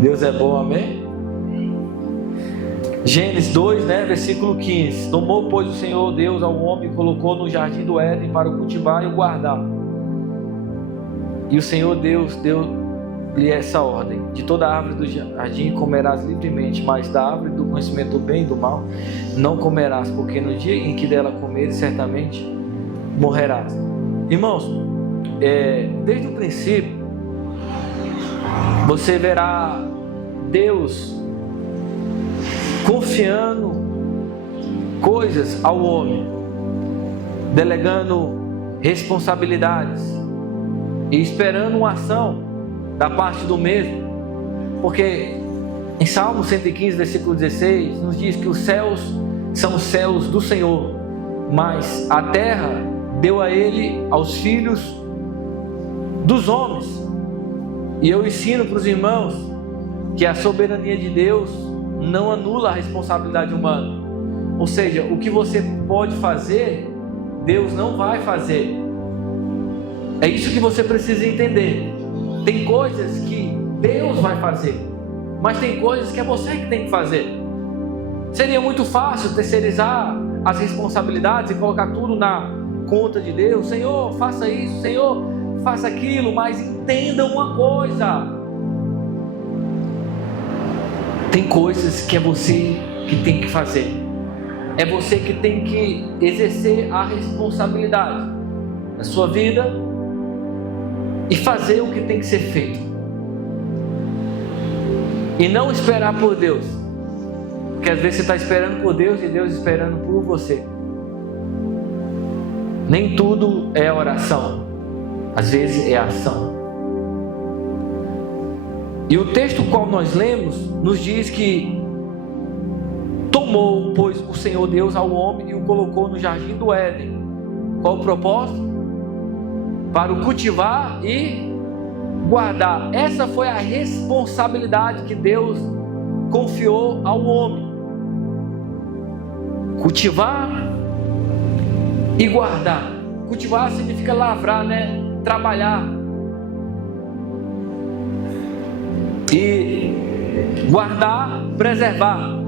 Deus é bom, amém? Gênesis 2, versículo 15. Tomou, pois, o Senhor Deus ao homem e colocou no jardim do Éden para o cultivar e o guardar. E o Senhor Deus deu-lhe essa ordem: de toda árvore do jardim comerás livremente, mas da árvore do conhecimento do bem e do mal não comerás, porque no dia em que dela comeres, certamente morrerás. Irmãos, desde o princípio, você verá Deus confiando coisas ao homem, delegando responsabilidades e esperando uma ação da parte do mesmo, porque em Salmo 115, versículo 16, nos diz que os céus são os céus do Senhor, mas a terra deu a ele, aos filhos dos homens. E eu ensino para os irmãos que a soberania de Deus não anula a responsabilidade humana. Ou seja, o que você pode fazer, Deus não vai fazer. É isso que você precisa entender. Tem coisas que Deus vai fazer, mas tem coisas que é você que tem que fazer. Seria muito fácil terceirizar as responsabilidades e colocar tudo na conta de Deus. Senhor, faça isso, Senhor, faça aquilo. Mas entenda uma coisa: tem coisas que é você que tem que fazer. É você que tem que exercer a responsabilidade da sua vida e fazer o que tem que ser feito. E não esperar por Deus, porque às vezes você está esperando por Deus e Deus esperando por você. Nem tudo é oração, às vezes é ação. E o texto qual nós lemos nos diz que tomou, pois, o Senhor Deus ao homem e o colocou no jardim do Éden. Qual o propósito? Para o cultivar e guardar. Essa foi a responsabilidade que Deus confiou ao homem: cultivar e guardar. Cultivar significa lavrar, trabalhar. E guardar, preservar,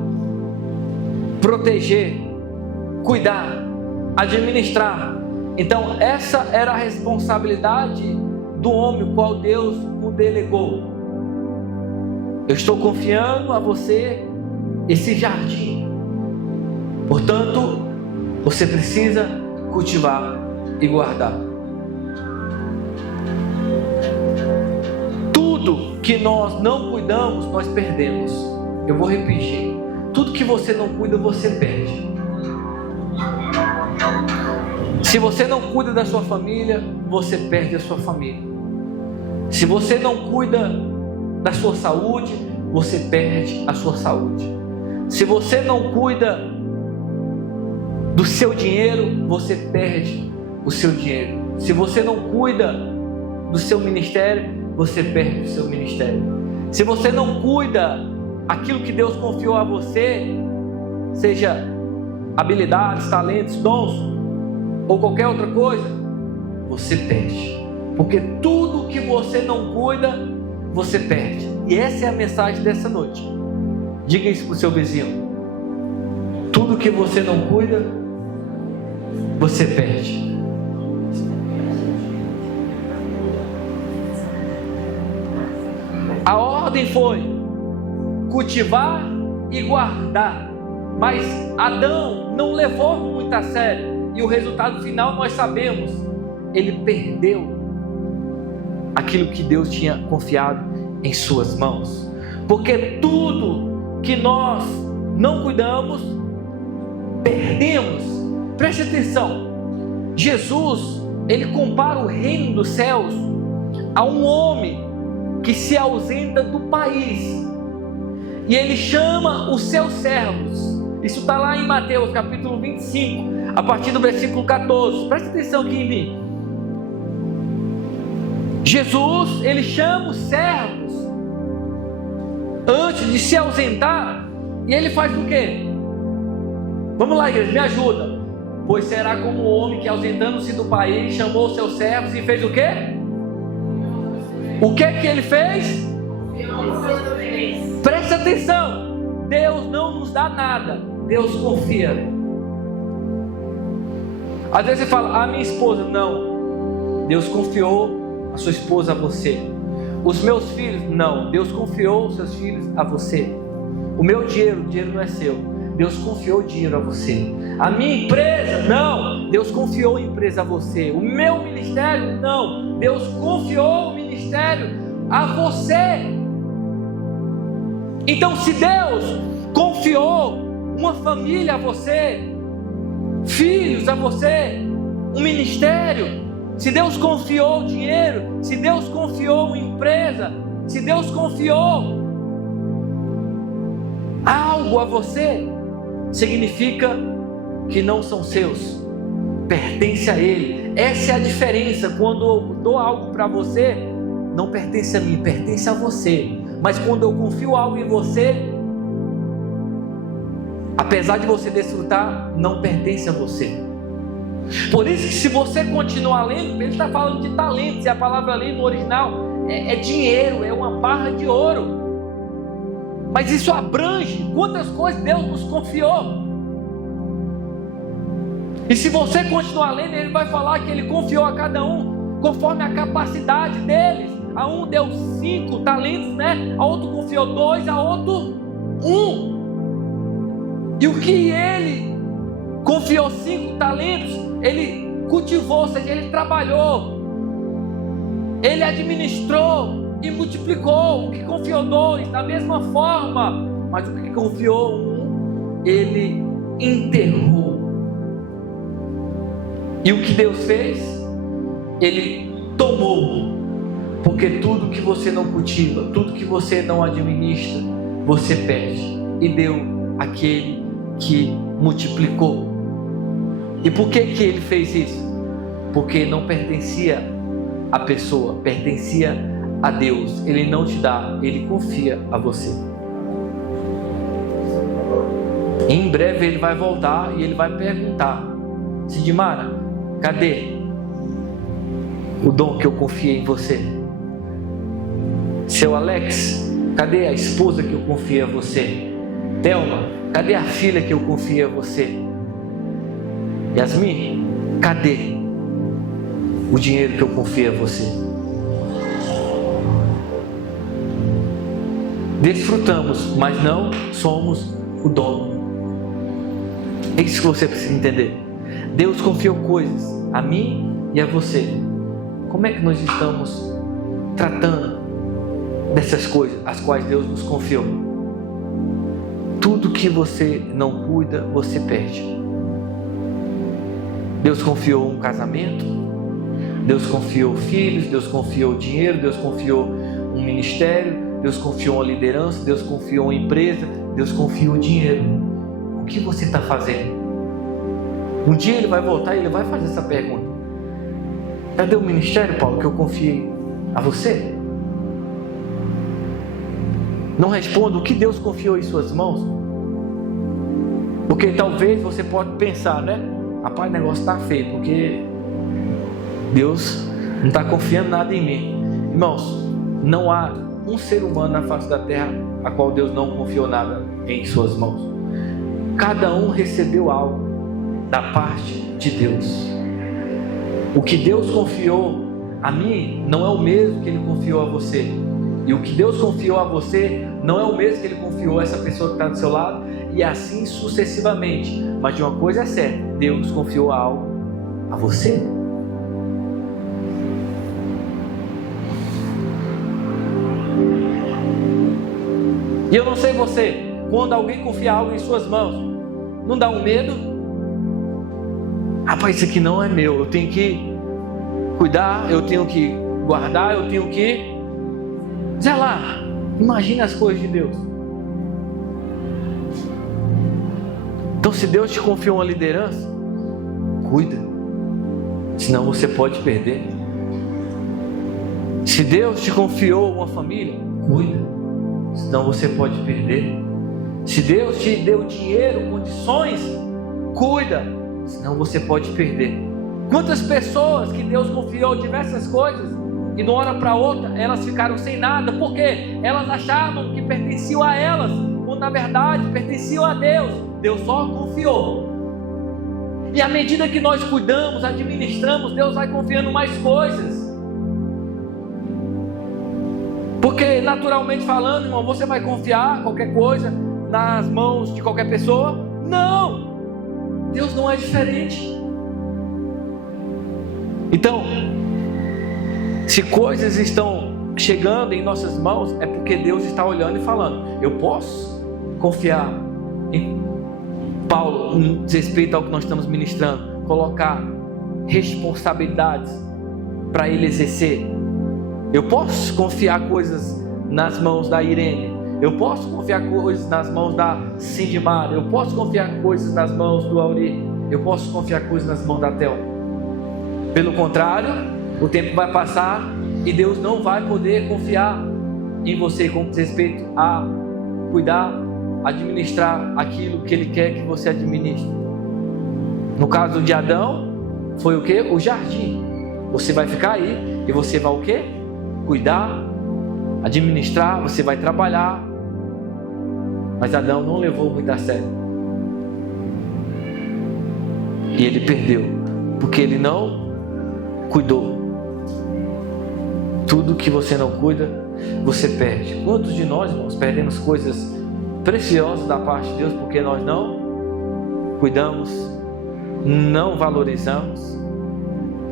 proteger, cuidar, administrar. Então essa era a responsabilidade do homem, qual Deus o delegou. Eu estou confiando a você esse jardim, portanto você precisa cultivar e guardar. Tudo que nós não cuidamos, nós perdemos. Eu vou repetir: tudo que você não cuida, você perde. Se você não cuida da sua família, você perde a sua família. Se você não cuida da sua saúde, você perde a sua saúde. Se você não cuida do seu dinheiro, você perde o seu dinheiro. Se você não cuida do seu ministério, você perde o seu ministério. Se você não cuida aquilo que Deus confiou a você, seja habilidades, talentos, dons ou qualquer outra coisa, você perde. Porque tudo que você não cuida, você perde. E essa é a mensagem dessa noite. Diga isso para o seu vizinho: tudo que você não cuida, você perde. A ordem foi cultivar e guardar, mas Adão não levou muito a sério, e o resultado final nós sabemos: ele perdeu aquilo que Deus tinha confiado em suas mãos. Porque tudo que nós não cuidamos, perdemos. Preste atenção: Jesus, ele compara o reino dos céus a um homem que se ausenta do país, e ele chama os seus servos. Isso está lá em Mateus capítulo 25, a partir do versículo 14. Preste atenção aqui em mim. Jesus, ele chama os servos antes de se ausentar, e ele faz o quê? Vamos lá, igreja, me ajuda. Pois será como o homem que, ausentando-se do país, chamou seus servos e fez o quê? O que que ele fez? Preste atenção, Deus não nos dá nada, Deus confia. Às vezes você fala, a minha esposa, não, Deus confiou a sua esposa a você. Os meus filhos, não, Deus confiou os seus filhos a você. O meu dinheiro, o dinheiro não é seu, Deus confiou o dinheiro a você. A minha empresa, não, Deus confiou a empresa a você. O meu ministério, não, Deus confiou o ministério a você. Então, se Deus confiou uma família a você, filhos a você, um ministério, se Deus confiou o dinheiro, se Deus confiou uma empresa, se Deus confiou algo a você, significa que não são seus, pertence a Ele. Essa é a diferença. Quando eu dou algo para você, não pertence a mim, pertence a você. Mas quando eu confio algo em você, apesar de você desfrutar, não pertence a você. Por isso que se você continuar lendo, ele está falando de talentos, e a palavra ali no original é dinheiro, é uma barra de ouro. Mas isso abrange quantas coisas Deus nos confiou. E se você continuar lendo, ele vai falar que ele confiou a cada um conforme a capacidade deles. A um deu 5 talentos, né? A outro confiou 2, a outro 1. E o que ele confiou 5 talentos, ele cultivou, ou seja, ele trabalhou, ele administrou e multiplicou. O que confiou 2, da mesma forma, mas o que confiou 1, ele enterrou. E o que Deus fez? Ele tomou. Porque tudo que você não cultiva, tudo que você não administra, você perde. E deu aquele que multiplicou. E por que ele fez isso? Porque não pertencia à pessoa, pertencia a Deus. Ele não te dá, ele confia a você. Em breve ele vai voltar e ele vai perguntar: Sidmara, cadê o dom que eu confiei em você? Seu Alex, cadê a esposa que eu confiei a você? Thelma, cadê a filha que eu confiei a você? Yasmin, cadê o dinheiro que eu confiei a você? Desfrutamos, mas não somos o dono. É isso que você precisa entender. Deus confiou coisas a mim e a você. Como é que nós estamos tratando dessas coisas as quais Deus nos confiou? Tudo que você não cuida, você perde. Deus confiou um casamento, Deus confiou filhos, Deus confiou dinheiro, Deus confiou um ministério, Deus confiou uma liderança, Deus confiou uma empresa, Deus confiou dinheiro. O que você está fazendo? Um dia ele vai voltar e ele vai fazer essa pergunta: cadê o ministério, Paulo, que eu confiei a você? Não responda o que Deus confiou em suas mãos. Porque talvez você pode pensar, né? Rapaz, o negócio está feio, porque Deus não está confiando nada em mim. Irmãos, não há um ser humano na face da terra a qual Deus não confiou nada em suas mãos. Cada um recebeu algo da parte de Deus. O que Deus confiou a mim não é o mesmo que Ele confiou a você. E o que Deus confiou a você não é o mesmo que Ele confiou a essa pessoa que está do seu lado, e assim sucessivamente. Mas de uma coisa é certa: Deus confiou algo a você. E eu não sei você, quando alguém confia algo em suas mãos, não dá um medo? Rapaz, isso aqui não é meu, eu tenho que cuidar, eu tenho que guardar, eu tenho que zelar. Imagina as coisas de Deus. Então, se Deus te confiou uma liderança, cuida, senão você pode perder. Se Deus te confiou uma família, cuida, senão você pode perder. Se Deus te deu dinheiro, condições, cuida, senão você pode perder. Quantas pessoas que Deus confiou diversas coisas e de uma hora para outra elas ficaram sem nada, porque elas achavam que pertenciam a elas, quando na verdade pertenciam a Deus. Deus só confiou. E à medida que nós cuidamos, administramos, Deus vai confiando mais coisas. Porque naturalmente falando, irmão, você vai confiar qualquer coisa nas mãos de qualquer pessoa? Não! Deus não é diferente. Então, se coisas estão chegando em nossas mãos, é porque Deus está olhando e falando: eu posso confiar em Paulo, em respeito ao que nós estamos ministrando, colocar responsabilidades para ele exercer. Eu posso confiar coisas nas mãos da Irene, eu posso confiar coisas nas mãos da Sindimar, eu posso confiar coisas nas mãos do Auri, eu posso confiar coisas nas mãos da Thelma. Pelo contrário, o tempo vai passar e Deus não vai poder confiar em você com respeito a cuidar, administrar aquilo que Ele quer que você administre. No caso de Adão, foi o que? O jardim. Você vai ficar aí e você vai o que? Cuidar, administrar, você vai trabalhar. Mas Adão não levou muito a sério. E ele perdeu, porque ele não cuidou. Tudo que você não cuida, você perde. Quantos de nós, irmãos, perdemos coisas preciosas da parte de Deus porque nós não cuidamos, não valorizamos?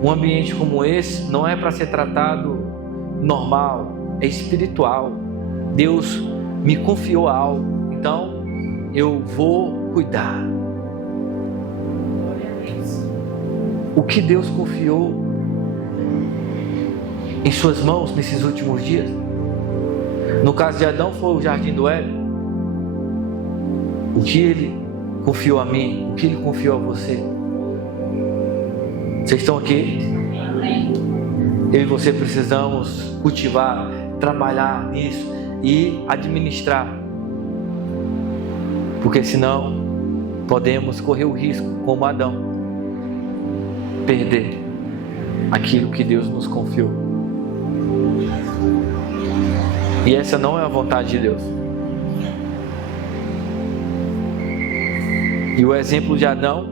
Um ambiente como esse não é para ser tratado normal, é espiritual. Deus me confiou algo, então eu vou cuidar. O que Deus confiou em suas mãos nesses últimos dias? No caso de Adão foi o jardim do Éden. O que Ele confiou a mim, o que Ele confiou a você? Vocês estão aqui? Eu e você precisamos cultivar, trabalhar nisso e administrar, porque senão podemos correr o risco, como Adão, perder aquilo que Deus nos confiou. E essa não é a vontade de Deus. E o exemplo de Adão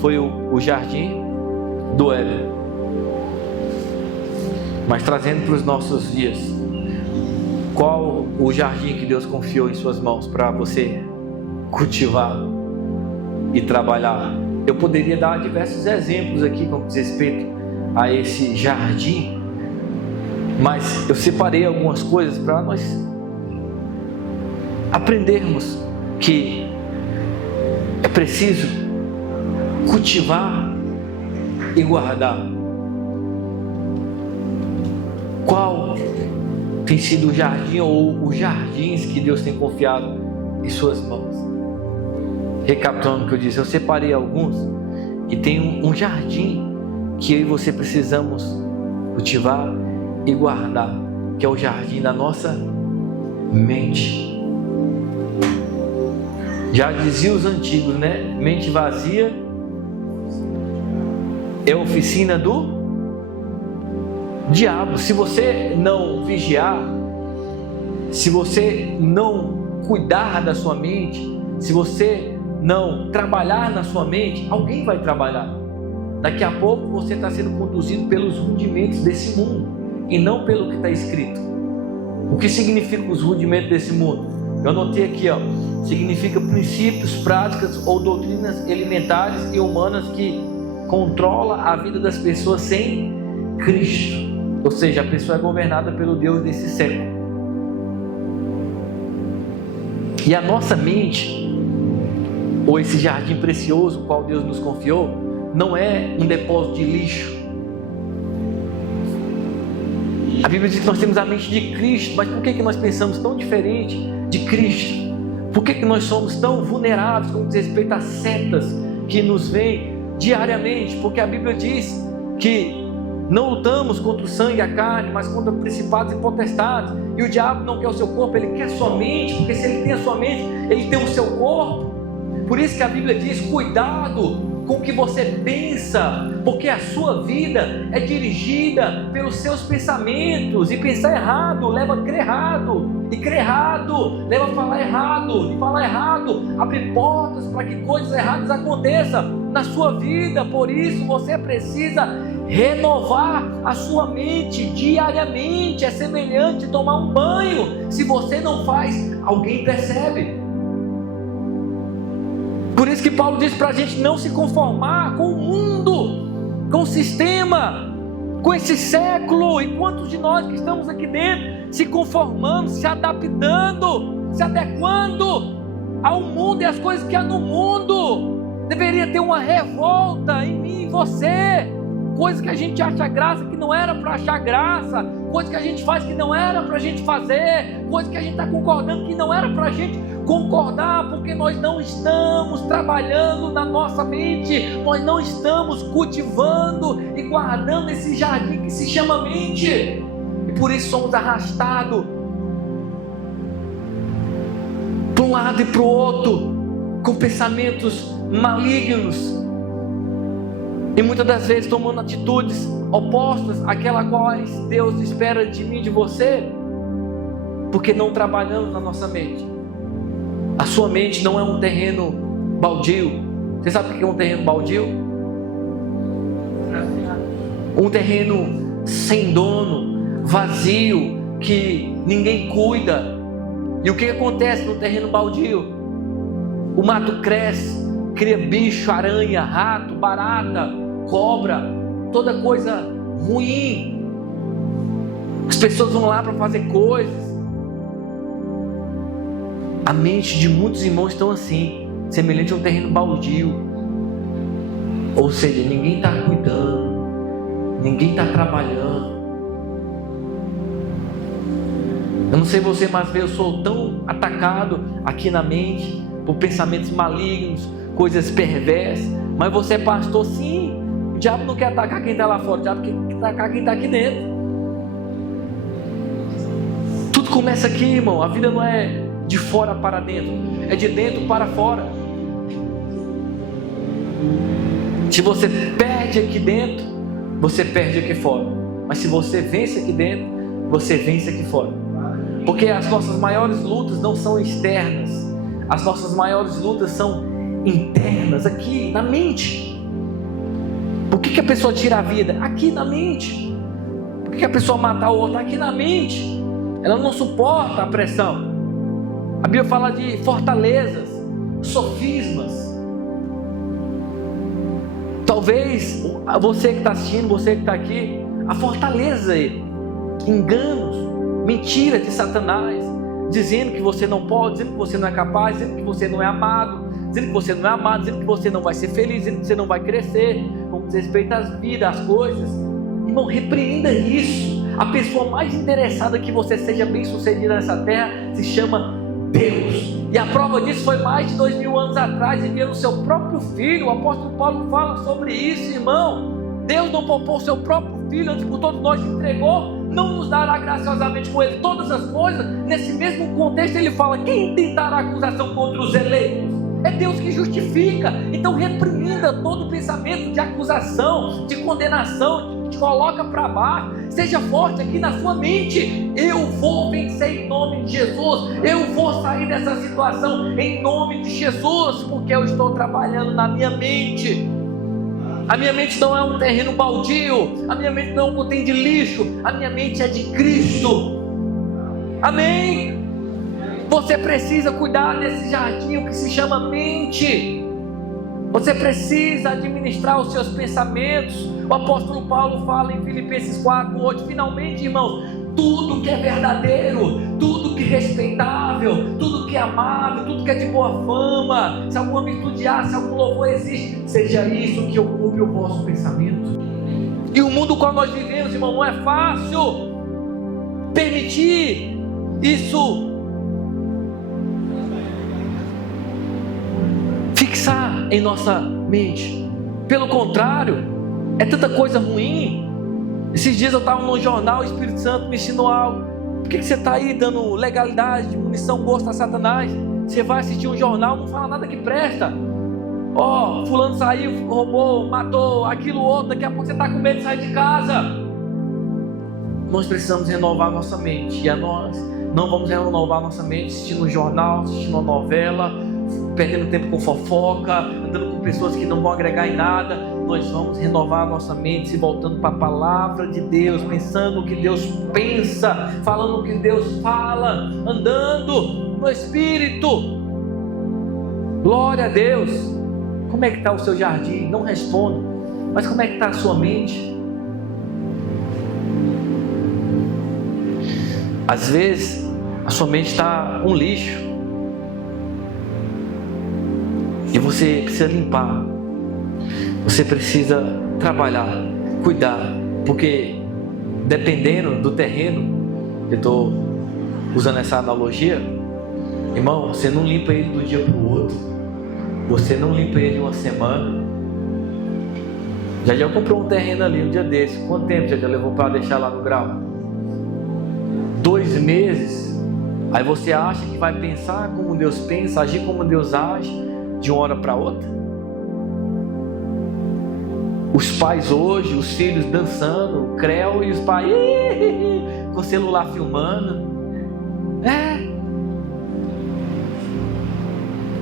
foi o jardim do Éden. Mas trazendo para os nossos dias, qual o jardim que Deus confiou em suas mãos para você cultivar e trabalhar? Eu poderia dar diversos exemplos aqui com respeito a esse jardim, mas eu separei algumas coisas para nós aprendermos que é preciso cultivar e guardar. Qual tem sido o jardim ou os jardins que Deus tem confiado em suas mãos? Recapitulando o que eu disse, eu separei alguns e tem um jardim que eu e você precisamos cultivar e guardar, que é o jardim da nossa mente. Já diziam os antigos, né? Mente vazia é oficina do diabo. Se você não vigiar, se você não cuidar da sua mente, se você não trabalhar na sua mente, alguém vai trabalhar. Daqui a pouco você está sendo conduzido pelos rudimentos desse mundo e não pelo que está escrito. O que significa os rudimentos desse mundo? Eu anotei aqui, significa princípios, práticas ou doutrinas elementares e humanas que controla a vida das pessoas sem Cristo. Ou seja, a pessoa é governada pelo Deus desse século. E a nossa mente, ou esse jardim precioso, o qual Deus nos confiou, não é um depósito de lixo. A Bíblia diz que nós temos a mente de Cristo, mas por que nós pensamos tão diferente de Cristo? Por que nós somos tão vulneráveis com respeito às setas que nos vêm diariamente? Porque a Bíblia diz que não lutamos contra o sangue e a carne, mas contra principados e potestades. E o diabo não quer o seu corpo, ele quer a sua mente, porque se ele tem a sua mente, ele tem o seu corpo. Por isso que a Bíblia diz: cuidado com o que você pensa, porque a sua vida é dirigida pelos seus pensamentos, e pensar errado leva a crer errado, e crer errado leva a falar errado, e falar errado abre portas para que coisas erradas aconteçam na sua vida. Por isso você precisa renovar a sua mente diariamente. É semelhante tomar um banho. Se você não faz, alguém percebe. Por isso que Paulo diz para a gente não se conformar com o mundo, com o sistema, com esse século. E quantos de nós que estamos aqui dentro se conformando, se adaptando, se adequando ao mundo e às coisas que há no mundo? Deveria ter uma revolta em mim e em você. Coisas que a gente acha graça que não era para achar graça, coisas que a gente faz que não era para a gente fazer, coisas que a gente está concordando que não era para a gente concordar, porque nós não estamos trabalhando na nossa mente, nós não estamos cultivando e guardando esse jardim que se chama mente, e por isso somos arrastados para um lado e para o outro, com pensamentos malignos, e muitas das vezes tomando atitudes opostas àquela qual Deus espera de mim, de você, porque não trabalhamos na nossa mente. A sua mente não é um terreno baldio. Você sabe o que é um terreno baldio? Um terreno sem dono, vazio, que ninguém cuida. E o que acontece no terreno baldio? O mato cresce, cria bicho, aranha, rato, barata, cobra, toda coisa ruim. As pessoas vão lá para fazer coisas. A mente de muitos irmãos estão assim, semelhante a um terreno baldio. Ou seja, ninguém está cuidando, ninguém está trabalhando. Eu não sei você, mas eu sou tão atacado aqui na mente por pensamentos malignos, coisas perversas. Mas você é pastor, sim. O diabo não quer atacar quem está lá fora, o diabo quer atacar quem está aqui dentro. Tudo começa aqui, irmão. A vida não é de fora para dentro, é de dentro para fora. Se você perde aqui dentro, você perde aqui fora. Mas se você vence aqui dentro, você vence aqui fora. Porque as nossas maiores lutas não são externas, as nossas maiores lutas são internas, aqui na mente. Por que a pessoa tira a vida? Aqui na mente. Por que a pessoa mata o outro? Aqui na mente. Ela não suporta a pressão. A Bíblia fala de fortalezas, sofismas. Talvez você que está assistindo, você que está aqui, a fortaleza, enganos, mentiras de Satanás, dizendo que você não pode, dizendo que você não é capaz, dizendo que você não é amado, dizendo que você não é amado, dizendo que você não vai ser feliz, dizendo que você não vai crescer, como diz respeito às vidas, às coisas. Irmão, repreenda isso. A pessoa mais interessada que você seja bem sucedida nessa terra se chama Deus. E a prova disso foi mais de 2000 anos atrás, enviando o seu próprio filho. O apóstolo Paulo fala sobre isso, irmão. Deus não poupou o seu próprio filho, antes por todos nós entregou, não nos dará graciosamente com ele todas as coisas. Nesse mesmo contexto ele fala: quem tentará acusação contra os eleitos? É Deus que justifica. Então repreenda todo pensamento de acusação, de condenação, que te coloca para baixo. Seja forte aqui na sua mente: eu vou vencer em nome de Jesus, eu vou sair dessa situação em nome de Jesus, porque eu estou trabalhando na minha mente. A minha mente não é um terreno baldio, a minha mente não é um contém de lixo, a minha mente é de Cristo. Amém? Você precisa cuidar desse jardim que se chama mente. Você precisa administrar os seus pensamentos. O apóstolo Paulo fala em Filipenses 4:8, finalmente, irmãos, tudo que é verdadeiro, tudo que é respeitável, tudo que é amável, tudo que é de boa fama, se alguma virtude há, se algum louvor existe, seja isso que ocupe o vosso pensamento. E o mundo qual nós vivemos, irmão, não é fácil permitir isso fixar em nossa mente. Pelo contrário, é tanta coisa ruim. Esses dias eu estava no jornal, o Espírito Santo me ensinou algo. Por que você está aí dando legalidade, munição, gosto a Satanás? Você vai assistir um jornal, não fala nada que presta. fulano saiu, roubou, matou, aquilo outro, daqui a pouco você está com medo de sair de casa. Nós precisamos renovar nossa mente, e nós não vamos renovar nossa mente assistindo um jornal, assistindo uma novela, perdendo tempo com fofoca, andando com pessoas que não vão agregar em nada. Nós vamos renovar nossa mente se voltando para a palavra de Deus, pensando o que Deus pensa, falando o que Deus fala, andando no Espírito. Glória a Deus. Como é que está o seu jardim? Não responda, mas como é que está a sua mente? Às vezes a sua mente está um lixo e você precisa limpar, você precisa trabalhar, cuidar, porque dependendo do terreno, eu estou usando essa analogia, irmão, você não limpa ele de um dia para o outro, você não limpa ele uma semana. Já comprou um terreno ali um dia desse, quanto tempo já levou para deixar lá no grau? 2 meses. Aí você acha que vai pensar como Deus pensa, agir como Deus age de uma hora para outra? Os pais hoje, os filhos dançando, o creu, e os pais com o celular filmando.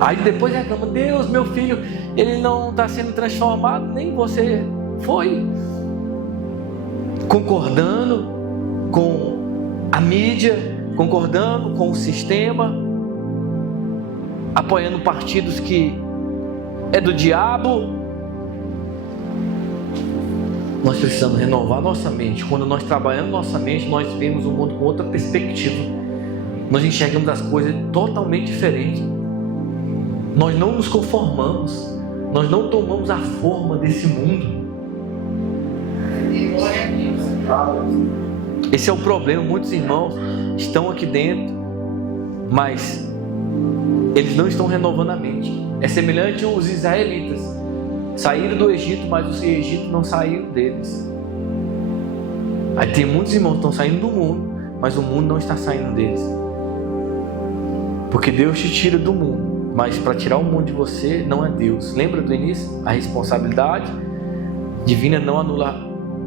Aí depois reclama: Deus, meu filho, ele não está sendo transformado, nem você foi. Concordando com a mídia, concordando com o sistema, apoiando partidos que é do diabo. Nós precisamos renovar nossa mente. Quando nós trabalhamos nossa mente, nós vemos o mundo com outra perspectiva. Nós enxergamos as coisas totalmente diferentes. Nós não nos conformamos. Nós não tomamos a forma desse mundo. Esse é o problema. Muitos irmãos estão aqui dentro, mas eles não estão renovando a mente. É semelhante aos israelitas. Saíram do Egito, mas os Egito não saíram deles. Aí tem muitos irmãos que estão saindo do mundo, mas o mundo não está saindo deles. Porque Deus te tira do mundo, mas para tirar o mundo de você não é Deus. Lembra do início? A responsabilidade divina não anula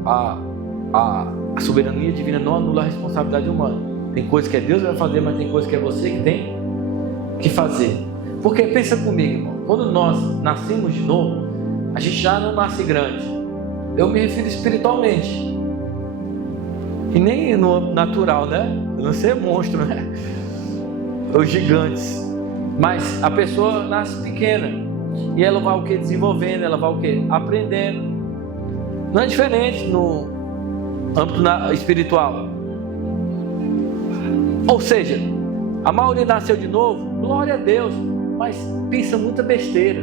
a soberania divina, não anula a responsabilidade humana. Tem coisa que é Deus que vai fazer, mas tem coisa que é você que tem que fazer. Porque pensa comigo, irmão, quando nós nascemos de novo, a gente já não nasce grande. Eu me refiro espiritualmente, e nem no natural, né? Não ser monstro, né? Os gigantes. Mas a pessoa nasce pequena e ela vai o que? Desenvolvendo, ela vai o que? Aprendendo. Não é diferente no âmbito espiritual. Ou seja, a maioria nasceu de novo, glória a Deus, mas pensa muita besteira,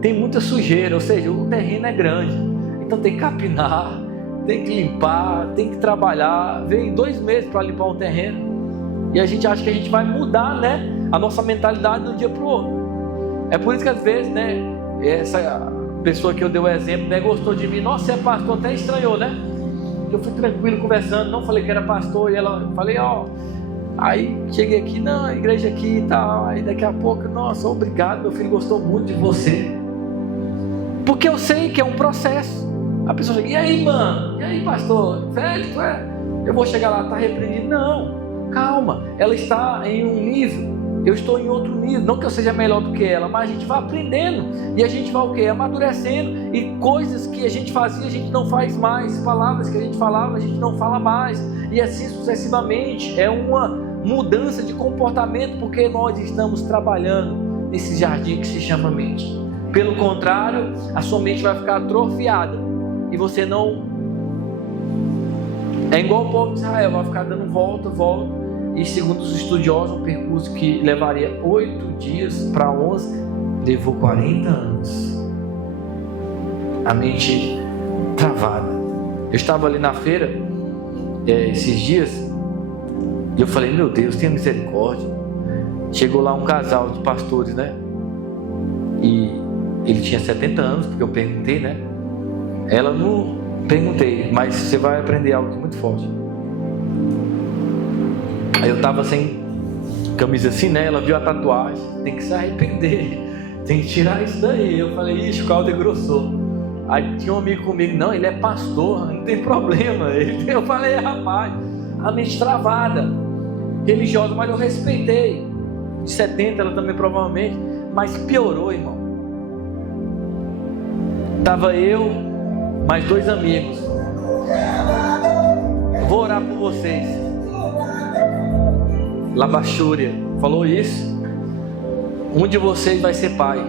tem muita sujeira, ou seja, o terreno é grande, então tem que capinar, tem que limpar, tem que trabalhar. Vem 2 meses para limpar o terreno, e a gente acha que a gente vai mudar, né, a nossa mentalidade de um dia para o outro. É por isso que às vezes, né, essa pessoa que eu dei o exemplo, né, gostou de mim, nossa, você é pastor, até estranhou, né? Eu fui tranquilo conversando, não falei que era pastor, e ela, falei, aí cheguei aqui, não, a igreja aqui e tal, aí daqui a pouco, nossa, obrigado, meu filho gostou muito de você. Porque eu sei que é um processo. A pessoa chega, e aí, mano? E aí, pastor? Velho, eu vou chegar lá, tá repreendido? Não, calma, ela está em um nível, eu estou em outro nível. Não que eu seja melhor do que ela, mas a gente vai aprendendo, e a gente vai o quê? Amadurecendo, e coisas que a gente fazia, a gente não faz mais, palavras que a gente falava, a gente não fala mais, e assim sucessivamente. É uma mudança de comportamento, porque nós estamos trabalhando nesse jardim que se chama mente. Pelo contrário, a sua mente vai ficar atrofiada, e você não... É igual o povo de Israel, vai ficar dando volta, e segundo os estudiosos, um percurso que levaria 8 dias para 11, levou 40 anos. A mente travada. Eu estava ali na feira esses dias, e eu falei, meu Deus, tenha misericórdia. Chegou lá um casal de pastores, né? E ele tinha 70 anos, porque eu perguntei, né? Ela não perguntei, mas você vai aprender algo muito forte. Aí eu tava sem camisa assim, né? Ela viu a tatuagem, tem que se arrepender, tem que tirar isso daí. Eu falei, ixi, o caldo engrossou. Aí tinha um amigo comigo, não, ele é pastor, não tem problema. Eu falei, rapaz, a mente travada, religiosa, mas eu respeitei. De 70 ela também provavelmente, mas piorou, irmão. Tava eu, mais 2 amigos. Vou orar por vocês. Labachúria falou isso. Um de vocês vai ser pai.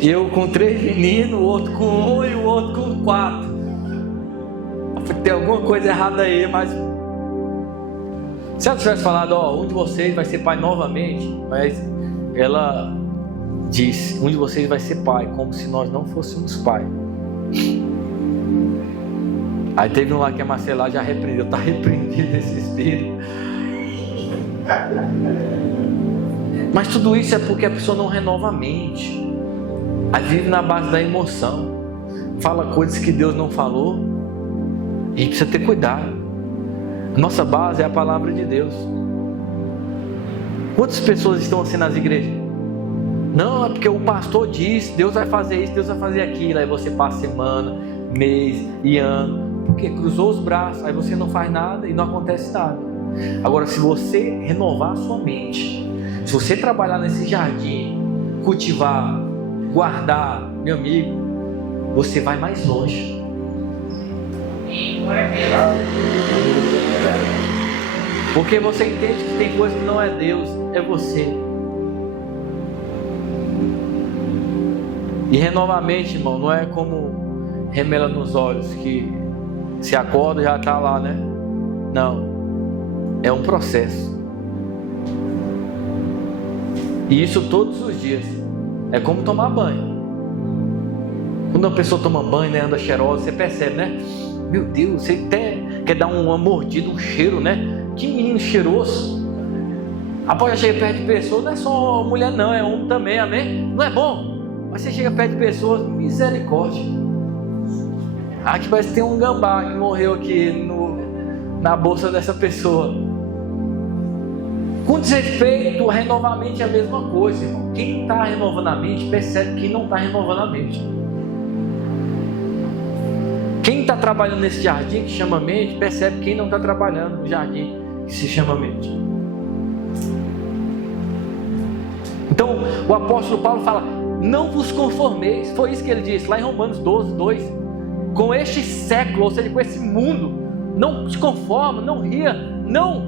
Eu com 3 meninos, o outro com 1 e o outro com 4. Tem alguma coisa errada aí, mas se ela tivesse falado, um de vocês vai ser pai novamente, mas ela disse, um de vocês vai ser pai, como se nós não fôssemos pai. Aí teve um lá que a Marcela já repreendeu, está repreendido esse espírito. Mas tudo isso é porque a pessoa não renova a mente. Aí vive na base da emoção, fala coisas que Deus não falou, e precisa ter cuidado. A nossa base é a palavra de Deus. Quantas pessoas estão assim nas igrejas? Não, é porque o pastor disse, Deus vai fazer isso, Deus vai fazer aquilo. Aí você passa semana, mês e ano, porque cruzou os braços, aí você não faz nada e não acontece nada. Agora, se você renovar a sua mente, se você trabalhar nesse jardim, cultivar, guardar, meu amigo, você vai mais longe. Porque você entende que tem coisa que não é Deus, é você. E renovar a mente, irmão, não é como remela nos olhos, que se acorda já está lá, né? Não, é um processo. E isso todos os dias. É como tomar banho. Quando uma pessoa toma banho, né, anda cheirosa, você percebe, né? Meu Deus, você até quer dar uma mordida, um cheiro, né? Que menino cheiroso. Após chegar perto de pessoas, não é só mulher não, é homem também, amém? Não é bom? Mas você chega perto de pessoas, misericórdia. Aqui parece que tem um gambá que morreu aqui na bolsa dessa pessoa. Com desrespeito, renovar a mente é a mesma coisa, irmão. Quem está renovando a mente percebe que não está renovando a mente. Quem está trabalhando nesse jardim que chama mente, percebe quem não está trabalhando no jardim que se chama mente. Então, o apóstolo Paulo fala, não vos conformeis, foi isso que ele disse lá em Romanos 12, 2, com este século, ou seja, com esse mundo, não se conforma, não ria, não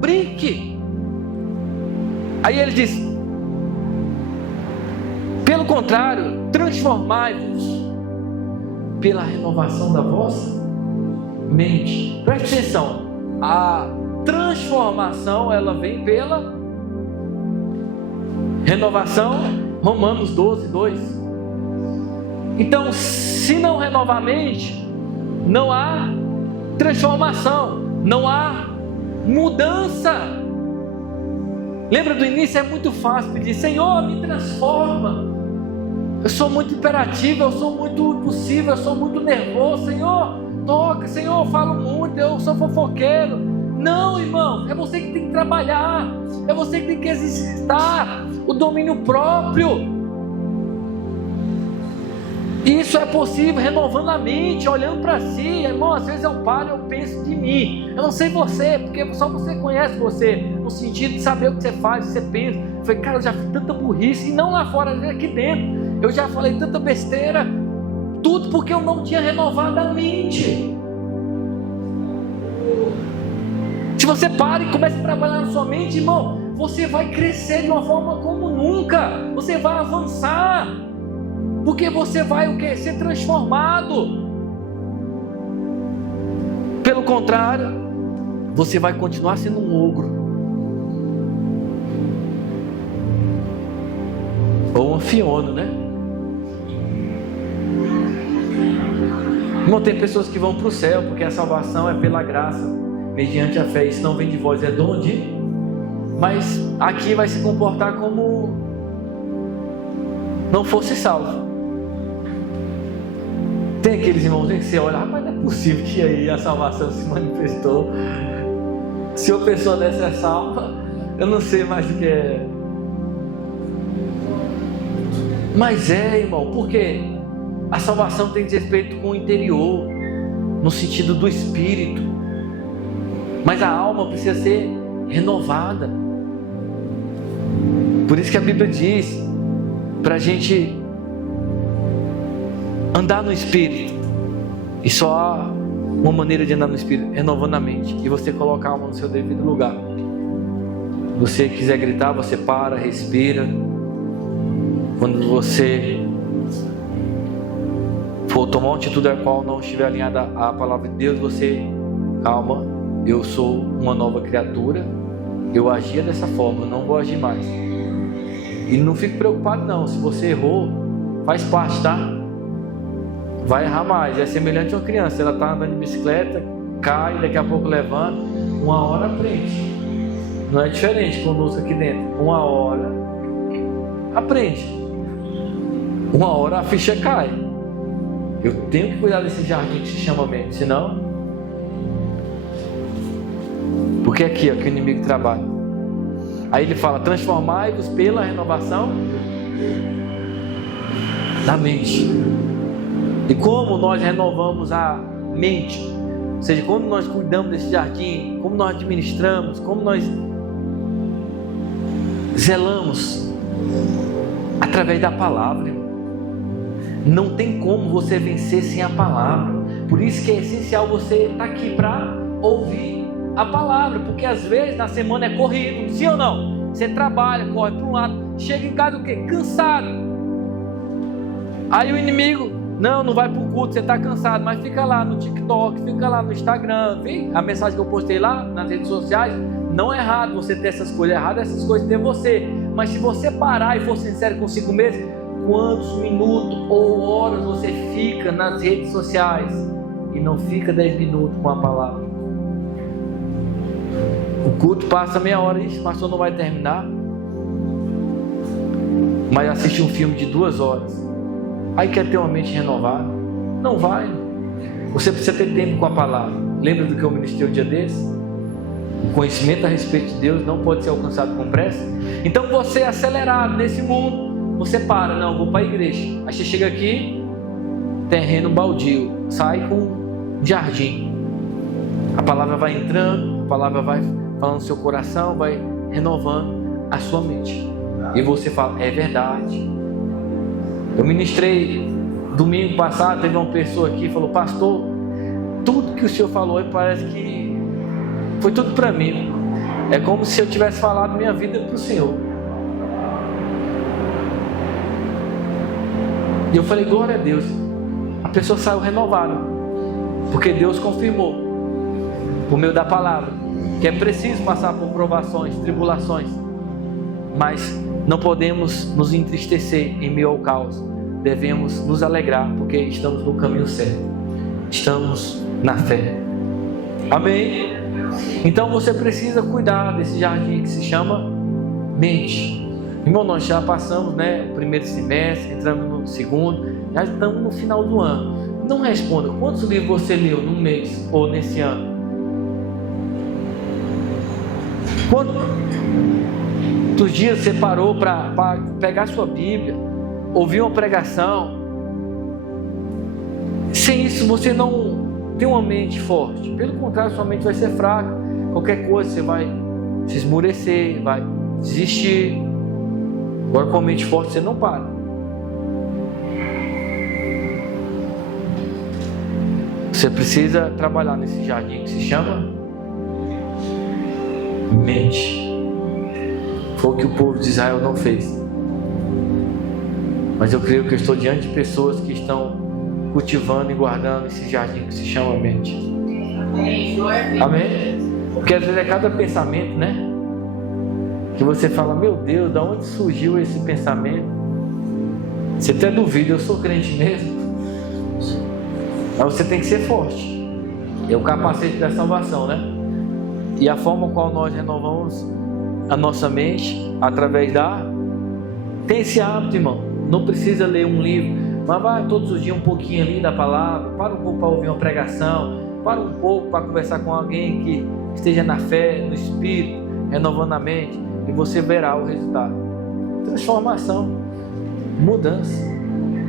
brinque. Aí ele diz, pelo contrário, transformai-vos pela renovação da vossa mente. Preste atenção, a transformação ela vem pela renovação, Romanos 12, 2. Então, se não renovar a mente, não há transformação, não há mudança. Lembra do início? É muito fácil pedir, Senhor, me transforma. Eu sou muito imperativo, eu sou muito impossível, eu sou muito nervoso. Senhor, toca, Senhor, eu falo muito, eu sou fofoqueiro. Não, irmão, é você que tem que trabalhar, é você que tem que exercitar o domínio próprio. Isso é possível renovando a mente, olhando para si. Irmão, às vezes eu paro, eu penso de mim. Eu não sei você, porque só você conhece você, no sentido de saber o que você faz, o que você pensa. Eu falei, cara, eu já fiz tanta burrice, e não lá fora, aqui dentro. Eu já falei tanta besteira, tudo porque eu não tinha renovado a mente. Se você para e começa a trabalhar na sua mente, irmão, você vai crescer de uma forma como nunca. Você vai avançar. Porque você vai o quê? Ser transformado. Pelo contrário, você vai continuar sendo um ogro. Ou um anfiona, né? Não tem pessoas que vão para o céu, porque a salvação é pela graça, mediante a fé. Isso não vem de vós, é dom de... Mas aqui vai se comportar como não fosse salvo. Tem aqueles irmãozinhos que você olha, rapaz, não é possível que aí a salvação se manifestou. Se uma pessoa dessa é salva, eu não sei mais o que é. Mas irmão, por quê? A salvação tem respeito com o interior, no sentido do espírito. Mas a alma precisa ser renovada. Por isso que a Bíblia diz para a gente andar no espírito. E só há uma maneira de andar no espírito, renovando a mente. E você colocar a alma no seu devido lugar. Se você quiser gritar, você para, respira. Quando você for tomar uma atitude a qual não estiver alinhada à palavra de Deus, você, calma, eu sou uma nova criatura, eu agia dessa forma, eu não vou agir mais. E não fique preocupado não, se você errou, faz parte, tá? Vai errar mais, é semelhante a uma criança, ela está andando de bicicleta, cai, daqui a pouco levanta, uma hora aprende. Não é diferente conosco aqui dentro, uma hora aprende, uma hora a ficha cai. Eu tenho que cuidar desse jardim que se chama mente, senão, porque é aqui que o inimigo trabalha. Aí ele fala: transformai-vos pela renovação da mente. E como nós renovamos a mente, ou seja, como nós cuidamos desse jardim, como nós administramos, como nós zelamos, através da palavra. Não tem como você vencer sem a palavra. Por isso que é essencial você estar aqui para ouvir a palavra, porque às vezes na semana é corrido, sim ou não? Você trabalha, corre para um lado, chega em casa o quê? Cansado. Aí o inimigo, não vai para o culto, você está cansado, mas fica lá no TikTok, fica lá no Instagram, viu? A mensagem que eu postei lá nas redes sociais, não é errado você ter essas coisas, é errado essas coisas ter você, mas se você parar e for sincero consigo mesmo, quantos minutos ou horas você fica nas redes sociais e não fica 10 minutos com a palavra? O culto passa meia hora, isso, o pastor não vai terminar, mas assiste um filme de 2 horas, aí quer ter uma mente renovada? Não vai. Você precisa ter tempo com a palavra. Lembra do que eu ministrei o dia desse? O conhecimento a respeito de Deus não pode ser alcançado com pressa. Então você é acelerado nesse mundo, você para, não, vou para a igreja. Aí você chega aqui, terreno baldio, sai com um jardim. A palavra vai entrando, a palavra vai falando no seu coração, vai renovando a sua mente. E você fala: é verdade. Eu ministrei domingo passado, teve uma pessoa aqui que falou: pastor, tudo que o senhor falou parece que foi tudo para mim. É como se eu tivesse falado minha vida para o senhor. E eu falei: glória a Deus. A pessoa saiu renovada, porque Deus confirmou por meio da palavra que é preciso passar por provações, tribulações, mas não podemos nos entristecer em meio ao caos. Devemos nos alegrar, porque estamos no caminho certo, estamos na fé. Amém? Então você precisa cuidar desse jardim que se chama mente. Irmão, nós já passamos, o primeiro semestre, entramos no segundo, já estamos no final do ano. Não responda, quantos livros você leu num mês ou nesse ano? Quantos dias você parou para pegar sua Bíblia, ouvir uma pregação? Sem isso você não tem uma mente forte, pelo contrário, sua mente vai ser fraca. Qualquer coisa você vai se esmurecer, vai desistir. Agora com a mente forte você não para. Você precisa trabalhar nesse jardim que se chama mente. Foi o que o povo de Israel não fez. Mas eu creio que eu estou diante de pessoas que estão cultivando e guardando esse jardim que se chama mente. Amém? Porque às vezes é cada pensamento, que você fala: meu Deus, de onde surgiu esse pensamento? Você até duvida: eu sou crente mesmo? Mas você tem que ser forte. É o capacete da salvação, E a forma qual nós renovamos a nossa mente, através tem esse hábito, irmão. Não precisa ler um livro, mas vai todos os dias um pouquinho ali da palavra. Para um pouco para ouvir uma pregação, para um pouco para conversar com alguém que esteja na fé, no Espírito, renovando a mente, e você verá o resultado. Transformação. mudança.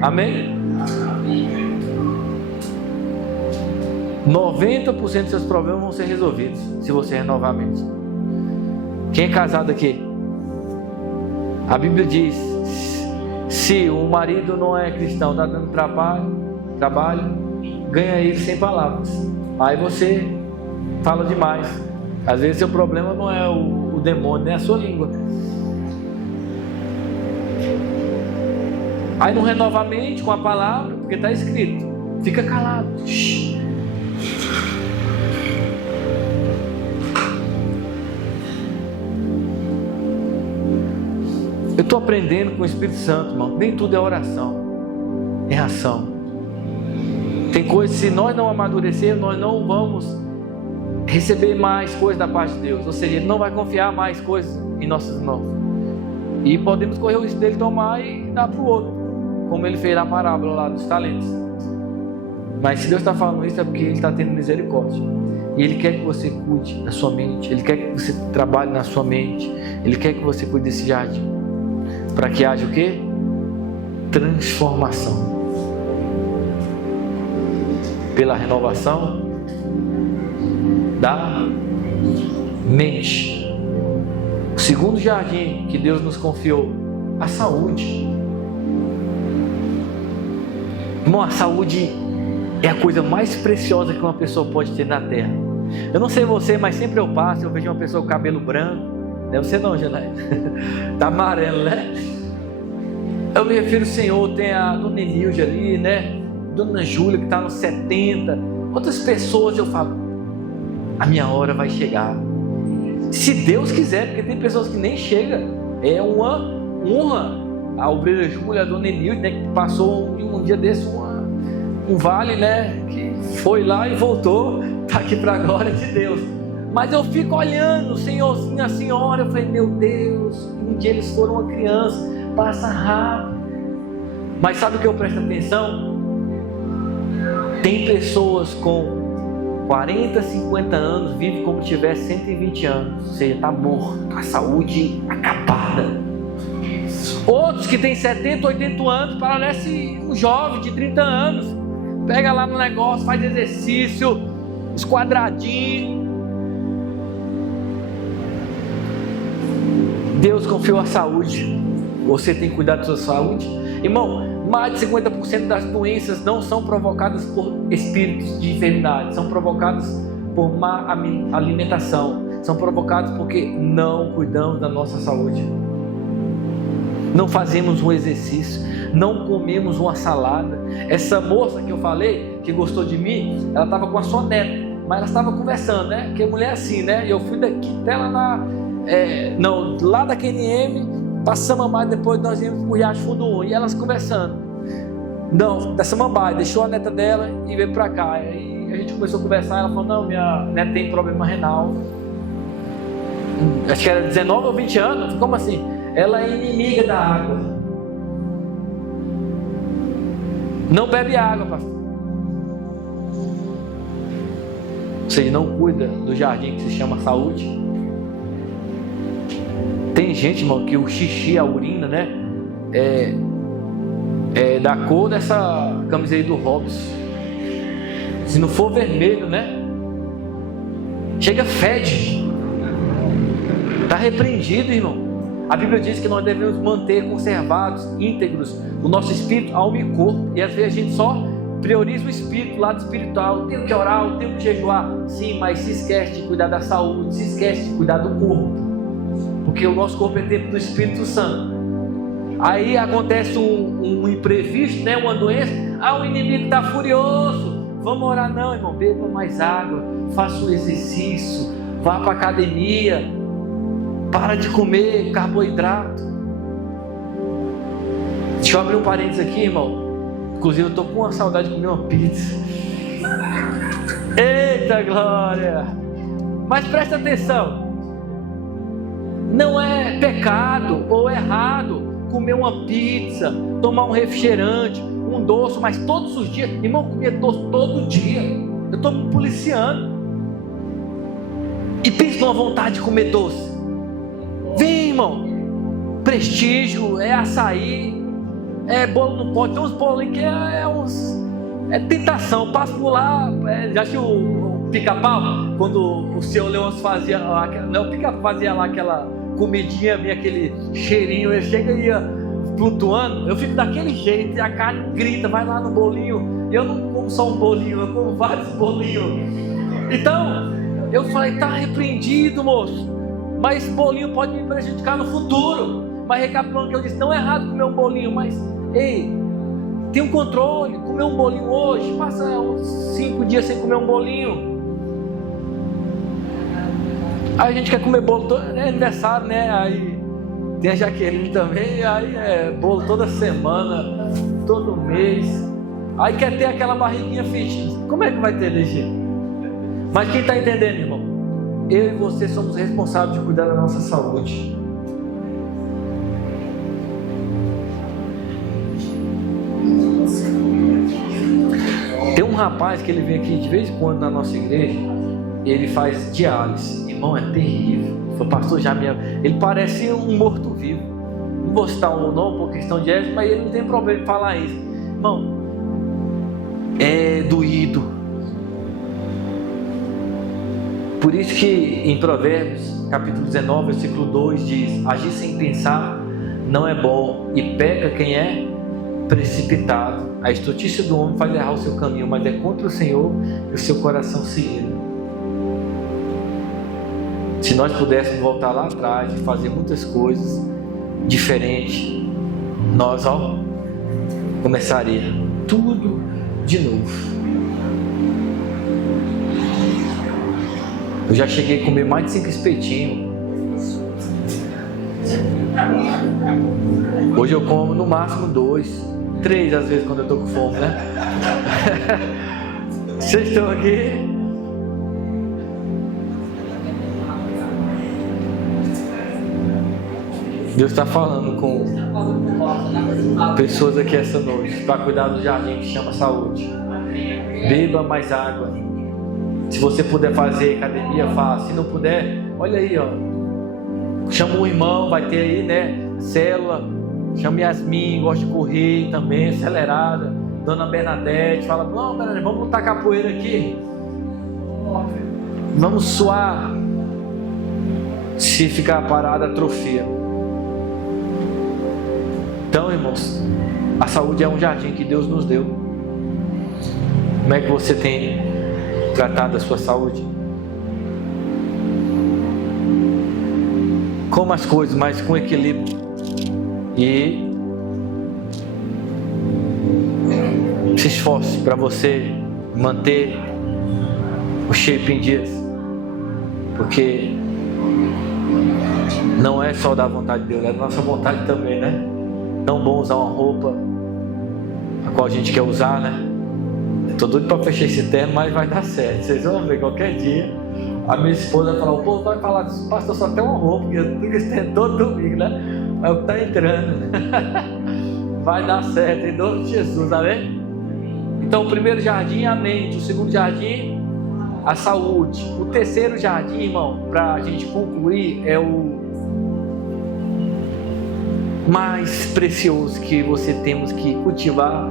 Amém? 90% dos seus problemas vão ser resolvidos se você renovar a mente. Quem é casado aqui? A Bíblia diz: se o marido não é cristão, está dando trabalho, ganha ele sem palavras. Aí você fala demais. Às vezes seu problema não é o demônio, nem a sua língua. Aí não renova a mente com a palavra, porque está escrito. Fica calado. Eu estou aprendendo com o Espírito Santo, irmão. Nem tudo é oração, é ação. Tem coisas, se nós não amadurecermos, nós não vamos receber mais coisas da parte de Deus. Ou seja, Ele não vai confiar mais coisas em nossas mãos. E podemos correr o risco dele tomar e dar para o outro, como ele fez na parábola lá dos talentos. Mas se Deus está falando isso, é porque Ele está tendo misericórdia. E Ele quer que você cuide da sua mente. Ele quer que você trabalhe na sua mente. Ele quer que você cuide desse jardim. Para que haja o quê? Transformação. Pela renovação da mente. O segundo jardim que Deus nos confiou, a saúde. Irmão, a saúde é a coisa mais preciosa que uma pessoa pode ter na terra. Eu não sei você, mas sempre eu passo, eu vejo uma pessoa com cabelo branco. Não é você não, Janaína. Tá amarelo, né? Eu me refiro ao Senhor, tem a Dona Nilde ali, né? Dona Júlia que está nos 70. Outras pessoas eu falo, a minha hora vai chegar. Se Deus quiser, porque tem pessoas que nem chegam. É uma honra. A obreira Júlia, a Dona Nilde, né? Que passou um dia desse um vale, né? Que foi lá e voltou. Está aqui para a glória de Deus. Mas eu fico olhando o senhorzinho, a senhora, eu falei, meu Deus, um dia eles foram uma criança, passa rápido. Mas sabe o que eu presto atenção? Tem pessoas com 40, 50 anos, vivem como se tivesse 120 anos, ou seja, está morto, a saúde acabada. Outros que têm 70, 80 anos, parece um jovem de 30 anos, pega lá no negócio, faz exercício, os quadradinhos. Deus confiou a saúde. Você tem que cuidar da sua saúde? Irmão, mais de 50% das doenças não são provocadas por espíritos de enfermidade, são provocadas por má alimentação, são provocadas porque não cuidamos da nossa saúde. Não fazemos um exercício, não comemos uma salada. Essa moça que eu falei, que gostou de mim, ela estava com a sua neta, mas ela estava conversando, né? Porque mulher é assim, né? Eu fui daqui até lá lá da QNM, para Samambaia, depois nós íamos para o Riacho Fundo 1, e elas conversando. Não, da Samambaia, deixou a neta dela e veio para cá. Aí a gente começou a conversar, ela falou, não, minha neta tem problema renal. Acho que era 19 ou 20 anos, como assim? Ela é inimiga da água. Não bebe água, pastor. Ou seja, não cuida do jardim que se chama saúde. Tem gente, irmão, que o xixi, a urina, né? É da cor dessa camisa aí do Robson. Se não for vermelho, né? Chega, fede. Está repreendido, irmão. A Bíblia diz que nós devemos manter conservados, íntegros, o nosso espírito, alma e corpo. E às vezes a gente só prioriza o espírito, o lado espiritual. Eu tenho que orar, eu tenho que jejuar. Sim, mas se esquece de cuidar da saúde, se esquece de cuidar do corpo. Porque o nosso corpo é templo do Espírito Santo. Aí acontece um imprevisto, né? Uma doença. O inimigo está furioso. Vamos orar, não, irmão. Beba mais água, faça um exercício, vá para a academia, para de comer carboidrato. Deixa eu abrir um parênteses aqui, irmão. Inclusive eu estou com uma saudade de comer uma pizza. Eita glória! Mas presta atenção. Não é pecado ou errado comer uma pizza, tomar um refrigerante, um doce, mas todos os dias, irmão, comia doce todo dia. Eu estou me policiando. E pensa numa vontade de comer doce. Vem, irmão. Prestígio, é açaí, bolo no pote. Tem uns bolos que é tentação. Passo por lá, já tinha o pica-pau, quando o seu Leôncio fazia, o pica-pau fazia lá aquela comidinha, vinha aquele cheirinho, ele chega e ia flutuando, eu fico daquele jeito, e a carne grita, vai lá no bolinho, e eu não como só um bolinho, eu como vários bolinhos. Então, eu falei, tá repreendido, moço, mas bolinho pode me prejudicar no futuro. Mas recapitulando que eu disse, não é errado comer um bolinho, mas, ei, tem um controle, comer um bolinho hoje, passa uns 5 dias sem comer um bolinho. Aí a gente quer comer bolo, é aniversário, né? Aí tem a Jaqueline também, aí bolo toda semana, todo mês. Aí quer ter aquela barriguinha fitness. Como é que vai ter desse jeito? Mas quem está entendendo, irmão? Eu e você somos responsáveis de cuidar da nossa saúde. Tem um rapaz que ele vem aqui de vez em quando na nossa igreja, ele faz diálise. Irmão, é terrível. Foi o pastor Jamil. Ele parece um morto-vivo. Não vou citar o nome por questão de ética, mas ele não tem problema em falar isso. Irmão, é doído. Por isso que em Provérbios, capítulo 19, versículo 2 diz: agir sem pensar não é bom, e peca quem é precipitado. A estultícia do homem faz errar o seu caminho, mas é contra o Senhor que o seu coração se ira. Se nós pudéssemos voltar lá atrás e fazer muitas coisas diferentes, nós começaria tudo de novo. Eu já cheguei a comer mais de 5 espetinhos. Hoje eu como no máximo 2, 3 às vezes quando eu estou com fome, né? Vocês estão aqui? Deus está falando com pessoas aqui essa noite para cuidar do jardim que chama saúde. Beba mais água. Se você puder fazer academia, faça. Se não puder, olha aí, ó. Chama um irmão, vai ter aí, né? Célula. Chama Yasmin, gosta de correr também, acelerada. Dona Bernadette, fala: não, Bernadette, vamos lutar capoeira aqui. Vamos suar. Se ficar parado, atrofia. Então, irmãos, a saúde é um jardim que Deus nos deu. Como é que você tem tratado a sua saúde? Coma as coisas, mas com equilíbrio. E se esforce para você manter o shape em dias. Porque não é só da vontade de Deus, é da nossa vontade também, né? Tão bom usar uma roupa a qual a gente quer usar, né? Estou doido para fechar esse terno, mas vai dar certo. Vocês vão ver qualquer dia. A minha esposa vai falar: o povo vai falar disso, pastor, só tem uma roupa, porque eu tenho esse terno todo domingo, né? É o que está entrando. Vai dar certo, em nome de Jesus, amém? Então, o primeiro jardim é a mente, o segundo jardim, a saúde. O terceiro jardim, irmão, para a gente concluir, é o mais precioso que você temos que cultivar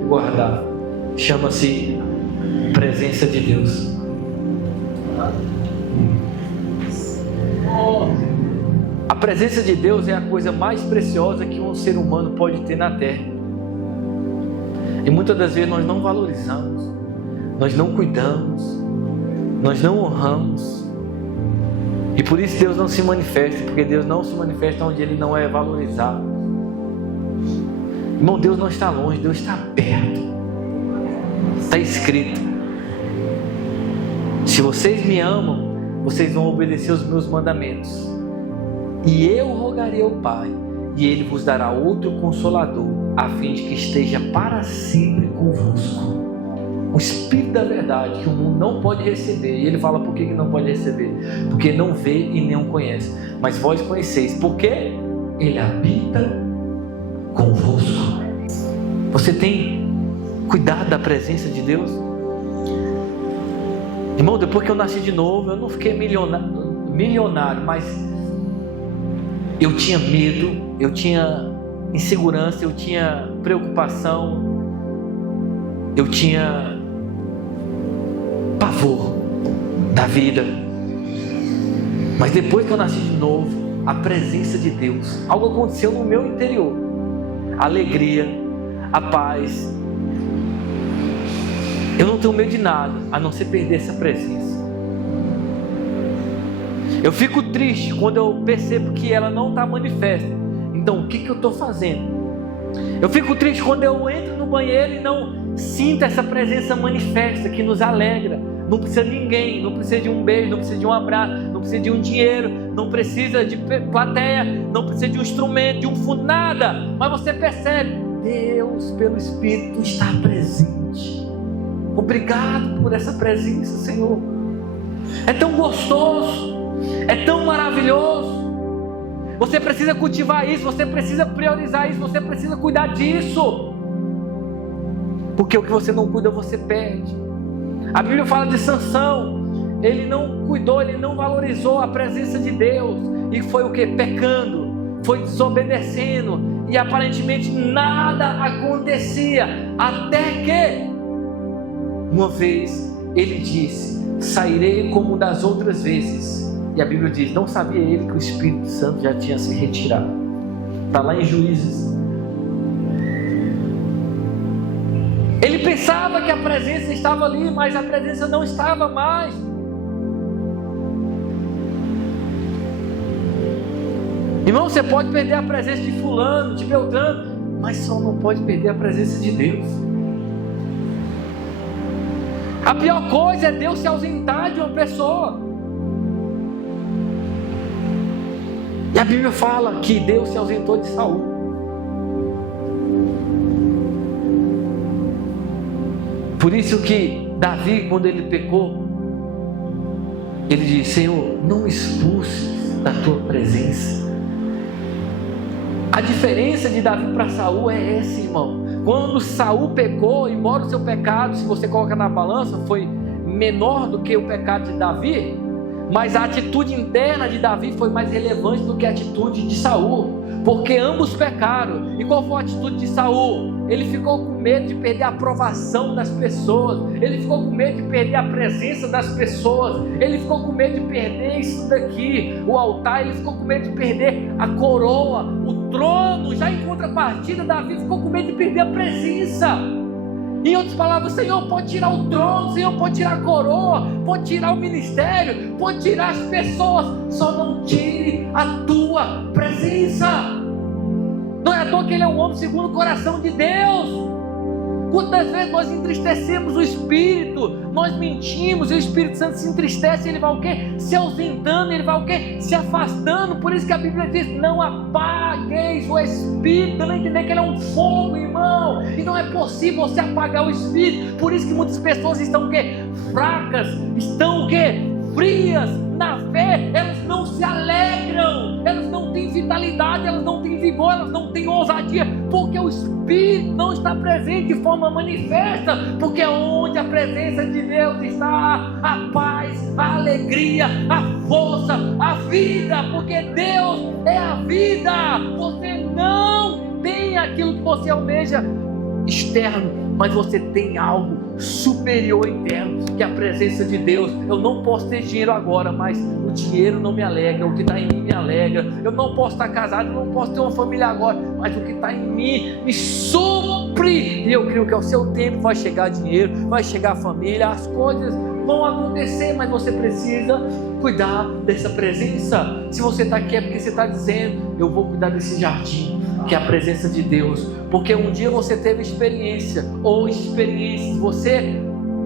e guardar. Chama-se presença de Deus. A presença de Deus é a coisa mais preciosa que um ser humano pode ter na terra. E muitas das vezes nós não valorizamos, nós não cuidamos, nós não honramos. E por isso Deus não se manifesta, porque Deus não se manifesta onde Ele não é valorizado. Irmão, Deus não está longe, Deus está perto. Está escrito: se vocês me amam, vocês vão obedecer os meus mandamentos. E eu rogarei ao Pai, e Ele vos dará outro Consolador, a fim de que esteja para sempre convosco. O Espírito da verdade, que o mundo não pode receber. E Ele fala por que não pode receber: porque não vê e não conhece, mas vós conheceis, porque Ele habita convosco. Você tem cuidado da presença de Deus? Irmão, depois que eu nasci de novo, eu não fiquei milionário, mas eu tinha medo, eu tinha insegurança, eu tinha preocupação, eu tinha pavor da vida. Mas depois que eu nasci de novo, a presença de Deus, algo aconteceu no meu interior, a alegria, a paz. Eu não tenho medo de nada, a não ser perder essa presença. Eu fico triste quando eu percebo que ela não está manifesta. Então o que eu estou fazendo? Eu fico triste quando eu entro no banheiro e não sinto essa presença manifesta que nos alegra. Não precisa de ninguém, não precisa de um beijo, não precisa de um abraço, não precisa de um dinheiro, não precisa de plateia, não precisa de um instrumento, de um fundo, nada. Mas você percebe, Deus pelo Espírito está presente. Obrigado por essa presença, Senhor. É tão gostoso, é tão maravilhoso. Você precisa cultivar isso, você precisa priorizar isso, você precisa cuidar disso. Porque o que você não cuida, você perde. A Bíblia fala de Sansão. Ele não cuidou, ele não valorizou a presença de Deus. E foi o que? Pecando, foi desobedecendo. E aparentemente nada acontecia. Até que uma vez ele disse: sairei como das outras vezes. E a Bíblia diz: não sabia ele que o Espírito Santo já tinha se retirado. Está lá em Juízes. Ele pensava que a presença estava ali, mas a presença não estava mais. Irmão, você pode perder a presença de fulano, de Beltrano, mas só não pode perder a presença de Deus. A pior coisa é Deus se ausentar de uma pessoa. E a Bíblia fala que Deus se ausentou de Saul. Por isso que Davi, quando ele pecou, ele disse: Senhor, não me expulse da tua presença. A diferença de Davi para Saul é essa, irmão. Quando Saul pecou, embora o seu pecado, se você colocar na balança, foi menor do que o pecado de Davi, mas a atitude interna de Davi foi mais relevante do que a atitude de Saul, porque ambos pecaram. E qual foi a atitude de Saul? Ele ficou com medo de perder a aprovação das pessoas, ele ficou com medo de perder a presença das pessoas, ele ficou com medo de perder isso daqui, o altar, ele ficou com medo de perder a coroa, o trono. Já em contrapartida, Davi ficou com medo de perder a presença. Em outras palavras, o Senhor pode tirar o trono, o Senhor pode tirar a coroa, pode tirar o ministério, pode tirar as pessoas, só não tire a tua presença. Não é à toa que ele é um homem segundo o coração de Deus. Quantas vezes nós entristecemos o Espírito, nós mentimos, e o Espírito Santo se entristece, ele vai o quê? Se ausentando, ele vai o quê? Se afastando. Por isso que a Bíblia diz: não apagueis o Espírito, dando a entender que ele é um fogo, irmão, e não é possível você apagar o Espírito. Por isso que muitas pessoas estão o quê? Fracas, estão o quê? Frias na fé, elas não se alegram, elas não têm vitalidade, elas não têm vigor, elas não têm ousadia, porque o Espírito não está presente de forma manifesta. Porque onde a presença de Deus está, a paz, a alegria, a força, a vida, porque Deus é a vida. Você não tem aquilo que você almeja externo, mas você tem algo superior interno, que é a presença de Deus. Eu não posso ter dinheiro agora, mas o dinheiro não me alegra, o que está em mim me alegra. Eu não posso estar casado, não posso ter uma família agora, mas o que está em mim me supre. E eu creio que ao seu tempo vai chegar dinheiro, vai chegar a família, as coisas vão acontecer, mas você precisa cuidar dessa presença. Se você está aqui é porque você está dizendo: eu vou cuidar desse jardim, que é a presença de Deus. Porque um dia você teve experiência, ou experiências, você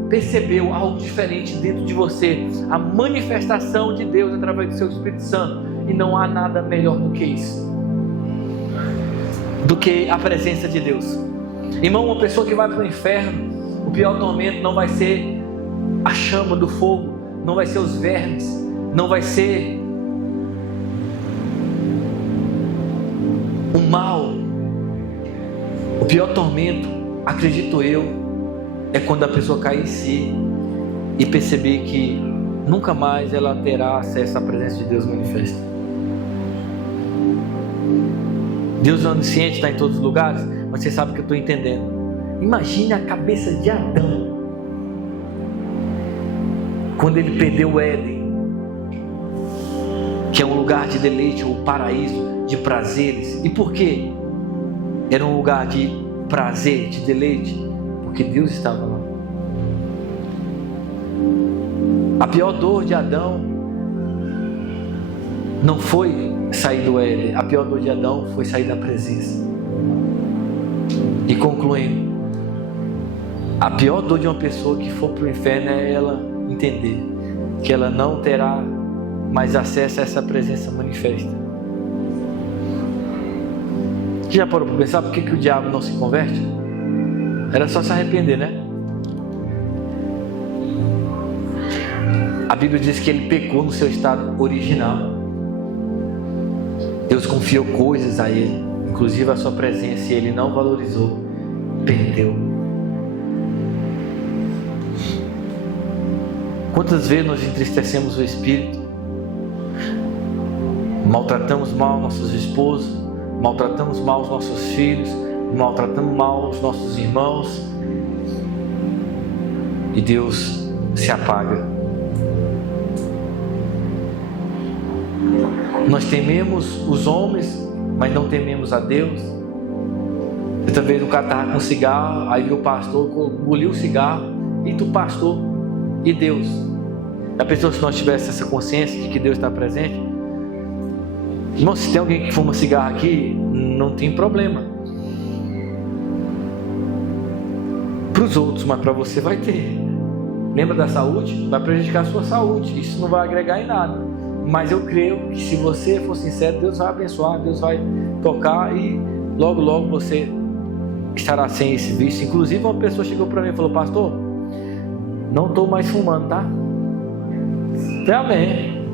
percebeu algo diferente dentro de você, a manifestação de Deus através do seu Espírito Santo, e não há nada melhor do que isso, do que a presença de Deus. Irmão, uma pessoa que vai para o inferno, o pior tormento não vai ser a chama do fogo, não vai ser os vermes, não vai ser o mal. O pior tormento, acredito eu, é quando a pessoa cair em si e perceber que nunca mais ela terá acesso à presença de Deus manifesta. Deus é onisciente, está em todos os lugares, mas você sabe que eu estou entendendo. Imagine a cabeça de Adão quando ele perdeu o Éden, que é um lugar de deleite, um paraíso de prazeres. E por quê? Era um lugar de prazer, de deleite, porque Deus estava lá. A pior dor de Adão não foi sair do Éden, a pior dor de Adão foi sair da presença. E concluindo, a pior dor de uma pessoa que for para o inferno é ela entender que ela não terá mais acesso a essa presença manifesta. Já parou para pensar por que o diabo não se converte? Era só se arrepender, né? A Bíblia diz que ele pecou no seu estado original. Deus confiou coisas a ele, inclusive a sua presença, e ele não valorizou, perdeu. Quantas vezes nós entristecemos o Espírito, maltratamos mal nossos esposos, maltratamos mal os nossos filhos, maltratamos mal os nossos irmãos, e Deus se apaga. Nós tememos os homens, mas não tememos a Deus. Outra vez o cara estava com cigarro, aí viu o pastor, engoliu o cigarro, e tu pastor, e Deus. A pessoa, se nós tivéssemos essa consciência de que Deus está presente, irmão, se tem alguém que fuma cigarro aqui, não tem problema. Para os outros, mas para você vai ter. Lembra da saúde? Vai prejudicar a sua saúde, isso não vai agregar em nada. Mas eu creio que se você for sincero, Deus vai abençoar, Deus vai tocar e logo, logo você estará sem esse vício. Inclusive uma pessoa chegou para mim e falou: pastor, não estou mais fumando, tá? Amém.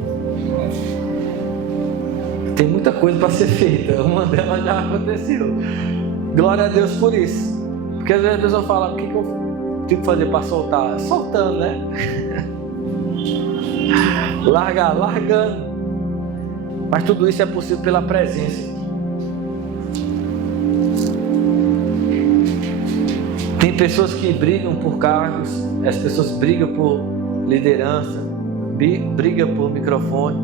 Tem muita coisa para ser feita, uma delas já aconteceu. Glória a Deus por isso. Porque às vezes a pessoa fala: o que eu tenho que fazer para soltar? Soltando, né? Largando. Mas tudo isso é possível pela presença. Tem pessoas que brigam por cargos, as pessoas brigam por liderança, brigam por microfone,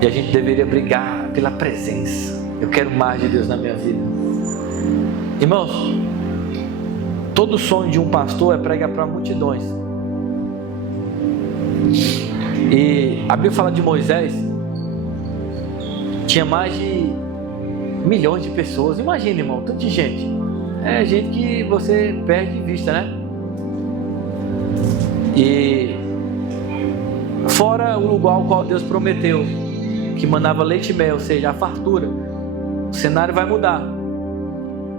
e a gente deveria brigar pela presença. Eu quero mais de Deus na minha vida. Irmãos, todo sonho de um pastor é pregar para multidões. E a Bíblia fala de Moisés, tinha mais de milhões de pessoas. Imagina, irmão, tanta gente. É gente que você perde de vista, né? E fora o lugar ao qual Deus prometeu, que mandava leite e mel, ou seja, a fartura, o cenário vai mudar.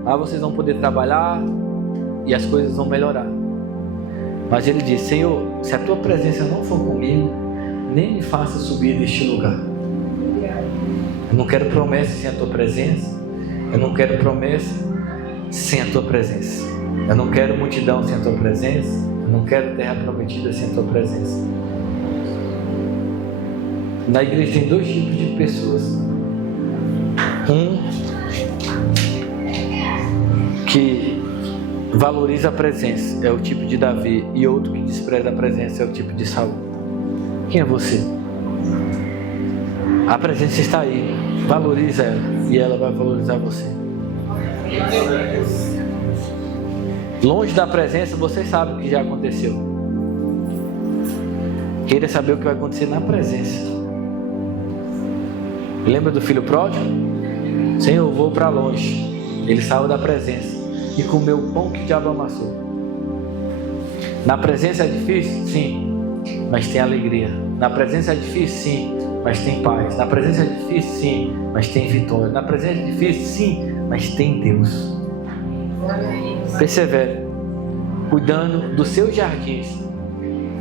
Lá vocês vão poder trabalhar e as coisas vão melhorar. Mas ele disse: Senhor, se a tua presença não for comigo, nem me faça subir deste lugar. Eu não quero promessa sem a tua presença. Eu não quero promessa sem a tua presença. Eu não quero multidão sem a tua presença. Eu não quero terra prometida sem a tua presença. Na igreja tem dois tipos de pessoas. Um que valoriza a presença, é o tipo de Davi, e outro que despreza a presença, é o tipo de Saul. Quem é você? A presença está aí, valoriza ela e ela vai valorizar você. Longe da presença, você sabe o que já aconteceu. Queira saber o que vai acontecer na presença. Lembra do filho pródigo? Senhor, eu vou para longe. Ele saiu da presença e comeu o pão que o diabo amassou. Na presença é difícil? Sim, mas tem alegria. Na presença é difícil? Sim, mas tem paz. Na presença é difícil? Sim, mas tem vitória. Na presença é difícil? Sim, mas tem Deus. Persevere, cuidando dos seus jardins.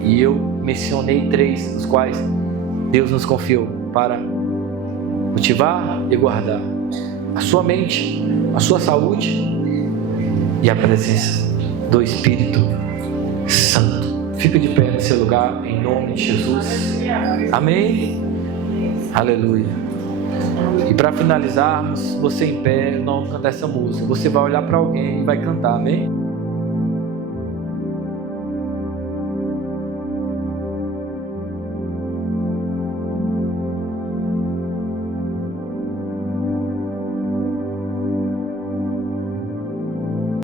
E eu mencionei 3, os quais Deus nos confiou para cultivar e guardar a sua mente, a sua saúde e a presença do Espírito Santo. Fica de pé no seu lugar, em nome de Jesus. Amém. Aleluia. E para finalizarmos, você em pé, nós vamos cantar essa música. Você vai olhar para alguém e vai cantar, amém?